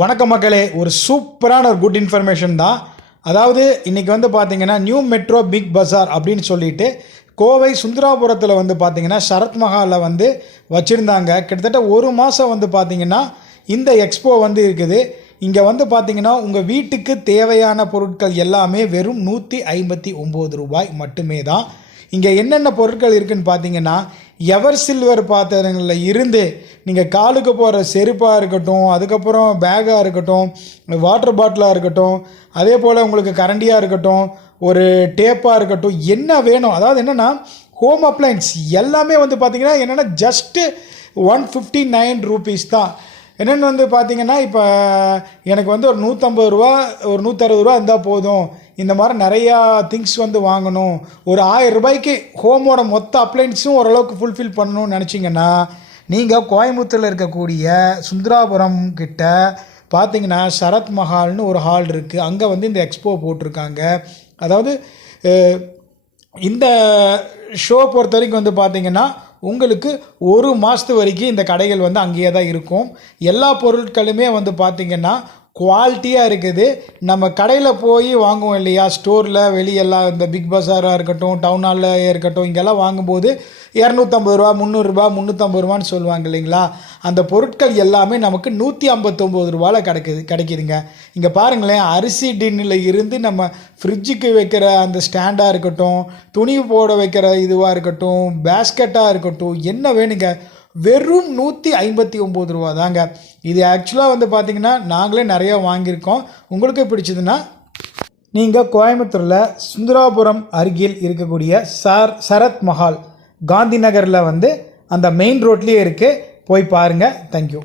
வணக்கம் மக்களே, ஒரு சூப்பரான ஒரு குட் இன்ஃபர்மேஷன் தான். அதாவது இன்றைக்கி வந்து பார்த்திங்கன்னா நியூ மெட்ரோ பிக் பஸார் அப்படின்னு சொல்லிட்டு கோவை சுந்தராபுரத்தில் வந்து பார்த்திங்கன்னா சரத் மஹாலில் வந்து வச்சுருந்தாங்க. கிட்டத்தட்ட ஒரு மாதம் வந்து பார்த்திங்கன்னா இந்த எக்ஸ்போ வந்து இருக்குது. இங்கே வந்து பார்த்திங்கன்னா உங்கள் வீட்டுக்கு தேவையான பொருட்கள் எல்லாமே வெறும் ரூ. 159 மட்டுமே தான். இங்கே என்னென்ன பொருட்கள் இருக்குதுன்னு பார்த்தீங்கன்னா, எவர் சில்வர் பாத்திரங்களில் இருந்து நீங்கள் காலுக்கு போகிற செருப்பாக இருக்கட்டும், அதுக்கப்புறம் பேக்காக இருக்கட்டும், வாட்டர் பாட்டிலாக இருக்கட்டும், அதே போல் உங்களுக்கு கரண்டியாக இருக்கட்டும், ஒரு டேப்பாக இருக்கட்டும், என்ன வேணும், அதாவது என்னென்னா ஹோம் அப்ளையன்ஸ் எல்லாமே வந்து பார்த்திங்கன்னா என்னென்னா ஜஸ்ட்டு ₹159 தான். என்னென்னு வந்து பார்த்திங்கன்னா, இப்போ எனக்கு வந்து ஒரு ₹150 ஒரு ₹160 இருந்தால் போதும், இந்த மாதிரி நிறையா திங்ஸ் வந்து வாங்கணும், ஒரு ₹1000 ஹோமோட மொத்த அப்ளைன்ஸும் ஓரளவுக்கு ஃபுல்ஃபில் பண்ணணும்னு நினச்சிங்கன்னா, நீங்கள் கோயம்புத்தூரில் இருக்கக்கூடிய சுந்தராபுரம் கிட்ட பார்த்திங்கன்னா சரத் மஹால்னு ஒரு ஹால் இருக்குது. அங்கே வந்து இந்த எக்ஸ்போ போட்டிருக்காங்க. அதாவது இந்த ஷோ பொறுத்த வரைக்கும் வந்து பார்த்திங்கன்னா உங்களுக்கு ஒரு மாதத்து வரைக்கும் இந்த கடைகள் வந்து அங்கேயே தான் இருக்கும். எல்லா பொருட்களுமே வந்து பார்த்திங்கன்னா குவாலிட்டியாக இருக்குது. நம்ம கடையில் போய் வாங்குவோம் இல்லையா, ஸ்டோரில் வெளியெல்லாம் இந்த பிக் பஸாராக இருக்கட்டும், டவுன் ஹாலில் இருக்கட்டும், இங்கெல்லாம் வாங்கும்போது ₹250 350 சொல்லுவாங்க இல்லைங்களா. அந்த பொருட்கள் எல்லாமே நமக்கு ₹159 கிடைக்குதுங்க. இங்கே பாருங்களேன், அரிசி டின்னில் இருந்து நம்ம ஃப்ரிட்ஜுக்கு வைக்கிற அந்த ஸ்டாண்டாக இருக்கட்டும், துணி போட வைக்கிற இதுவாக இருக்கட்டும், பேஸ்கெட்டாக இருக்கட்டும், என்ன வேணுங்க, வெறும் ₹159 தாங்க. இது ஆக்சுவலாக வந்து பார்த்திங்கன்னா நாங்களே நிறையா வாங்கியிருக்கோம். உங்களுக்கு பிடிச்சதுன்னா நீங்கள் கோயம்புத்தூரில் சுந்தராபுரம் அருகில் இருக்கக்கூடிய சரத் மஹால் காந்தி நகரில் வந்து அந்த மெயின் ரோட்லேயே இருக்குது, போய் பாருங்கள். தேங்க்யூ.